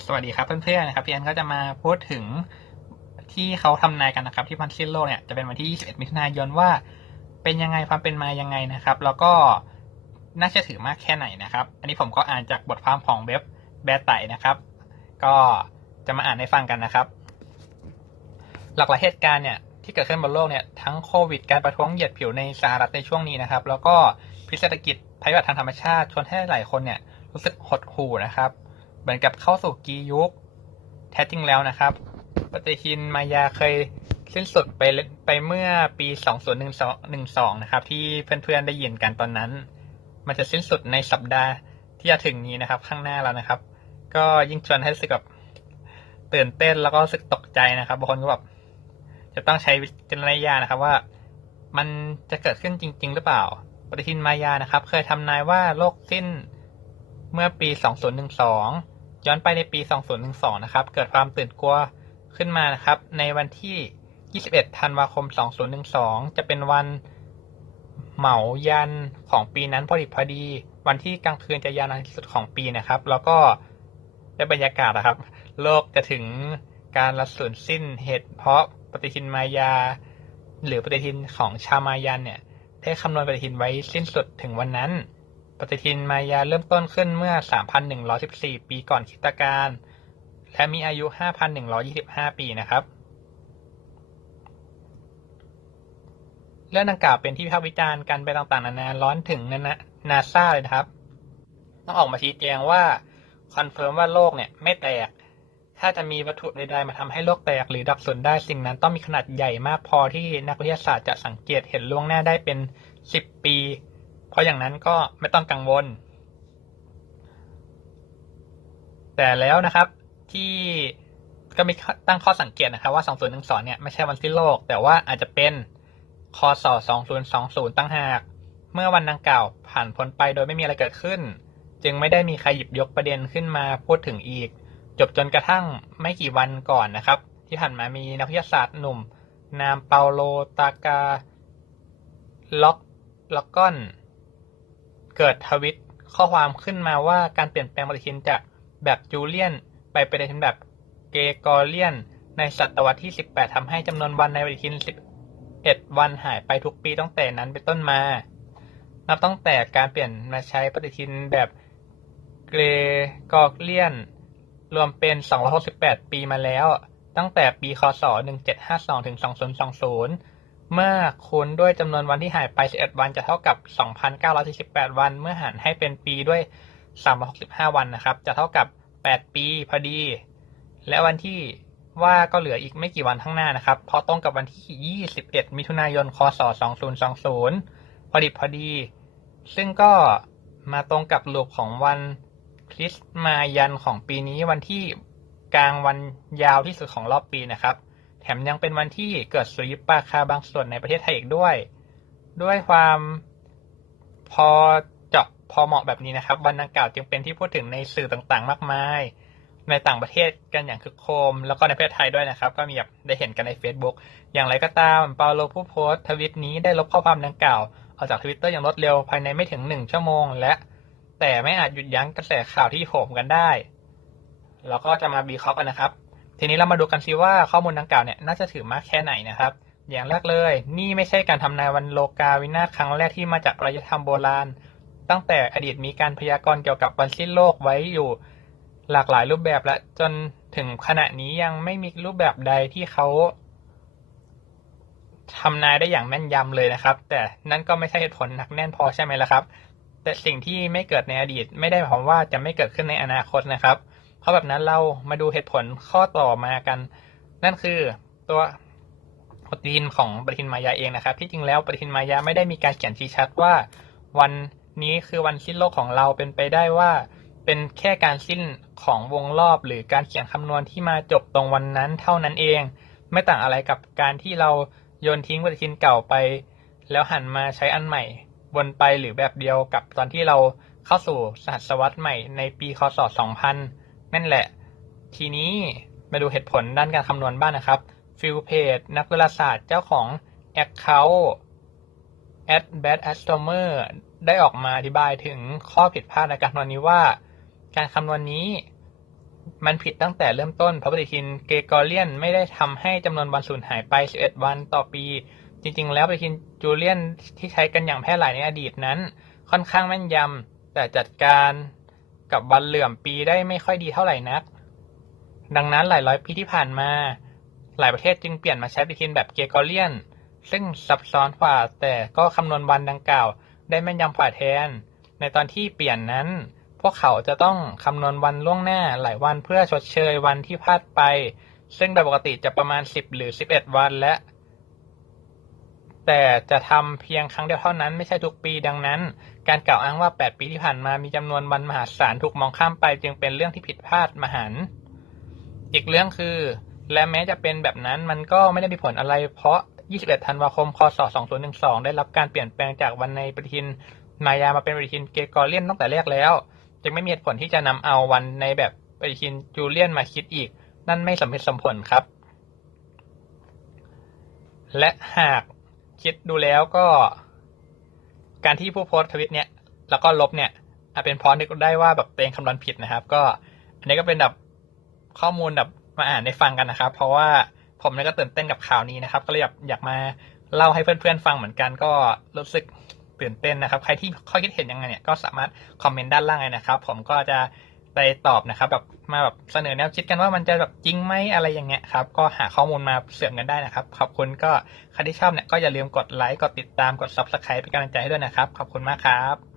สวัสดีครับเพื่อนๆนะครับพี่แอนก็จะมาพูดถึงที่เขาทำนายกันนะครับ ที่วันสิ้นโลกเนี่ยจะเป็นวันที่ 21 มิถุนายนว่า เป็นยังไงความเป็นมายังไงนะครับ แล้วก็น่าเชื่อถือมากแค่ไหนนะครับ อันนี้ผมก็อ่านจากบทความของเว็บแบตไตนะครับ ก็จะมาอ่านให้ฟังกันนะครับ หลากหลายเหตุการณ์เนี่ยที่เกิดขึ้นบนโลกเนี่ยทั้งโควิดการประท้วงเหยียดผิวในสหรัฐในช่วงนี้นะครับ แล้วก็พิษเศรษฐกิจภัยพิบัติทางธรรมชาติชวนให้หลายคนเนี่ยรู้สึกหดหู่นะครับ เหมือนกับเข้าสู่กียุคแท้จริงแล้วนะครับ ปฏิทินมายาเคยสิ้นสุดไปไปเมื่อปี 2012นะครับ ที่เพื่อนๆได้ยินกันตอนนั้น มันจะสิ้นสุดในสัปดาห์ที่จะถึงนี้นะครับ ข้างหน้าแล้วนะครับ ก็ยิ่งชวนให้รู้สึกแบบตื่นเต้นแล้วก็รู้สึกตกใจนะครับบางคนก็แบบจะต้องใช้วิจารณญาณนะครับว่า มันจะเกิดขึ้นจริง ๆ หรือเปล่า ปฏิทินมายานะครับ เคยทำนายว่าโลกสิ้นเมื่อปี 2012 ย้อนไปในปี 2012 นะครับ เกิดความตื่นกลัวขึ้นมานะครับ ในวันที่ 21 ธันวาคม 2012 จะเป็นวันเหมายันของปีนั้นพอดีพอดี วันที่กลางคืนจะยาวนานที่สุดของปีนะครับ แล้วก็ได้บรรยากาศนะครับ โลกจะถึงการละสูญสิ้นเหตุเพราะปฏิทินมายา หรือปฏิทินของชาวมายันเนี่ย ได้คำนวณปฏิทินไว้สิ้นสุดถึงวันนั้น ปฏิทินมายาเริ่มต้นขึ้นเมื่อ 3,114 ปีก่อนคริสตกาล และมีอายุ 5,125 ปีนะครับ เรื่องดังกล่าวเป็นที่วิพากษ์วิจารณ์กันไปต่างๆ นานาร้อนถึงนานาซาเลยนะครับ ต้องออกมาชี้แจงว่าคอนเฟิร์มว่าโลกเนี่ยไม่แตก ถ้าจะมีวัตถุใดๆมาทำให้โลกแตกหรือดับสูญได้สิ่งนั้นต้องมีขนาดใหญ่มากพอที่นักวิทยาศาสตร์จะสังเกตเห็นล่วงหน้าได้เป็นสิบปี เพราะอย่างนั้นก็ไม่ต้องกังวล แต่แล้วนะครับที่ก็มีตั้งข้อสังเกตนะครับว่า 2012 เนี่ย ไม่ใช่วันสิ้นโลก แต่ว่าอาจจะเป็นคศ 2020 ตั้งหาก เมื่อวันดังกล่าวผ่านพ้นไปโดยไม่มีอะไรเกิดขึ้น จึงไม่ได้มีใครหยิบยกประเด็นขึ้นมาพูดถึงอีก จบจนกระทั่งไม่กี่วันก่อนนะครับ ที่ผ่านมามีนักวิทยาศาสตร์หนุ่ม นามเปาโลตากาล็อกล็อกกอน เกิดทวิตข้อความขึ้นมาว่าการเปลี่ยนแปลงปฏิทินจากแบบจูเลียน ไปเป็นปฏิทินแบบเกกอเลียน ในศตวรรษที่ 18ทำให้จำนวนวันในปฏิทิน 11 วันหายไปทุกปีตั้งแต่นั้นเป็นต้นมา นับตั้งแต่การเปลี่ยนมาใช้ปฏิทินแบบเกกอเลียน รวมเป็น 268 ปีมาแล้ว ตั้งแต่ปี คศ 1752 ถึง 2020 เมื่อคูณด้วยจำนวนวันที่หายไป 11 วันจะเท่ากับ 2,948 วัน เมื่อหารให้เป็นปีด้วย 365 วันนะครับ จะเท่ากับ 8 ปีพอดี และวันที่ว่าก็เหลืออีกไม่กี่วันข้างหน้านะครับ เพราะตรงกับวันที่ 21 มิถุนายน คศ 2020 พอดีพอดี ซึ่งก็มาตรงกับลูปของวันคริสต์มายันของปีนี้วันที่กลางวันยาวที่สุดของรอบปีนะครับ แถมยังเป็นวันที่เกิดสุริยุปราคาบางส่วนในประเทศไทยอีกด้วย ด้วยความพอเจาะพอเหมาะแบบนี้นะครับ วันดังกล่าวจึงเป็นที่พูดถึงในสื่อต่างๆ มากมาย ในต่างประเทศกันอย่างคึกโครมแล้วก็ในประเทศไทยด้วยนะครับ ก็มีแบบได้เห็นกันใน Facebook อย่างไรก็ตามเปาโลผู้โพสต์ทวิตนี้ได้ลบข้อความดังกล่าวออกจากทวิตเตอร์อย่างรวดเร็วภายในไม่ถึงหนึ่งชั่วโมง และแต่ไม่อาจหยุดยั้งกระแสข่าวที่โหมกันได้ เราก็จะมาบีคอกันนะครับ ทีนี้เรามาดูกันซิว่าข้อมูลดังกล่าวเนี่ยน่าจะถือมากแค่ไหนนะครับ อย่างแรกเลย นี่ไม่ใช่การทำนายวันโลกาวินาศครั้งแรกที่มาจากอารยธรรมโบราณ ตั้งแต่อดีตมีการพยากรณ์เกี่ยวกับวันสิ้นโลกไว้อยู่หลากหลายรูปแบบและจนถึงขณะนี้ยังไม่มีรูปแบบใดที่เขาทำนายได้อย่างแม่นยำเลยนะครับ แต่นั่นก็ไม่ใช่เหตุผลหนักแน่นพอใช่ไหมล่ะครับ แต่สิ่งที่ไม่เกิดในอดีตไม่ได้หมายความว่าจะไม่เกิดขึ้นในอนาคตนะครับ เพราะแบบนั้นเรามาดูเหตุผลข้อต่อมากัน นั่นคือตัวปฏิทินของปฏิทินมายาเองนะครับ ที่จริงแล้วปฏิทินมายาไม่ได้มีการเขียนชี้ชัดว่า วันนี้คือวันสิ้นโลกของเราเป็นไปได้ว่า เป็นแค่การสิ้นของวงรอบ หรือการเขียนคำนวณที่มาจบตรงวันนั้นเท่านั้นเอง ไม่ต่างอะไรกับการที่เราโยนทิ้งปฏิทินเก่าไป แล้วหันมาใช้อันใหม่วนไปหรือแบบเดียวกับตอนที่เราเข้าสู่ศตวรรษใหม่ในปีคศ 2000 นั่นแหละ ทีนี้มาดูเหตุผลด้านการคำนวณบ้างนนะครับ ฟิลเพจนักวิทยาศาสตร์เจ้าของ Account at bad astronomer ได้ออกมาอธิบายถึงข้อผิดพลาดในการคำนวณนี้ว่า การคำนวณนี้มันผิดตั้งแต่เริ่มต้นเพราะปฏิทินเกรกอเรียนไม่ได้ทำให้จำนวนวันสูญหายไป 11 วันต่อปี จริง ๆ แล้วปฏิทินจูเลียนที่ใช้กันอย่างแพร่หลายในอดีตนั้น ค่อนข้างแม่นยำแต่จัดการ กับวันเหลื่อมปีได้ไม่ค่อยดีเท่าไหร่นัก ดังนั้นหลายร้อยปีที่ผ่านมา หลายประเทศจึงเปลี่ยนมาใช้ปฏิทินแบบเกรกอเรียน ซึ่งซับซ้อนกว่าแต่ก็คำนวณวันดังกล่าว ได้แม่นยำกว่าแทน ในตอนที่เปลี่ยนนั้น พวกเขาจะต้องคำนวณวันล่วงหน้าหลายวันเพื่อชดเชยวันที่พลาดไป ซึ่งโดยปกติจะประมาณ 10 หรือ 11 วันและ แต่จะทำเพียงครั้งเดียวเท่านั้นไม่ใช่ทุกปี ดังนั้น การกล่าวอ้างว่า 8 ปีที่ผ่านมามีจำนวนวันมหาศาลถูกมองข้ามไป จึงเป็นเรื่องที่ผิดพลาดมหันต์อีกเรื่องคือ และแม้จะเป็นแบบนั้นมันก็ไม่ได้มีผลอะไร เพราะ 21 ธันวาคม คศ 2012 ได้รับการเปลี่ยนแปลงจากวันในปฏิทินมายามาเป็นปฏิทินเกกอเรียนตั้งแต่แรกแล้วจึงไม่มีเหตุผลที่จะนำเอาวันในแบบปฏิทินจูเลียนมาคิดอีก นั่นไม่สมเหตุสมผลครับ และหาก คิดดูแล้วก็ การที่ผู้โพสต์ทวิตเนี่ยแล้วก็ลบเนี่ยอาจเป็นเพราะนึกได้ว่าแบบตัวเองคำนวณผิดนะครับ ก็อันนี้ก็เป็นแบบข้อมูลแบบมาอ่านได้ฟังกันนะครับ เพราะว่าผมเนี่ยก็ตื่นเต้นกับข่าวนี้นะครับ ก็เลยอยากอยากมาเล่าให้เพื่อนๆฟังเหมือนกัน ก็รู้สึกตื่นเต้นนะครับ ใครที่ข้อคิดเห็นยังไงเนี่ยก็สามารถคอมเมนต์ด้านล่างเลยนะครับ ผมก็จะ ไปตอบนะครับแบบมาแบบเสนอแนวคิดกันว่ามันจะแบบจริงไหมอะไรอย่างเงี้ยครับ ก็หาข้อมูลมาเสริมกันได้นะครับ ขอบคุณก็ใครที่ชอบเนี่ยก็อย่าลืมกดไลค์กดติดตามกด subscribe เป็นกำลังใจให้ด้วยนะครับ ขอบคุณมากครับ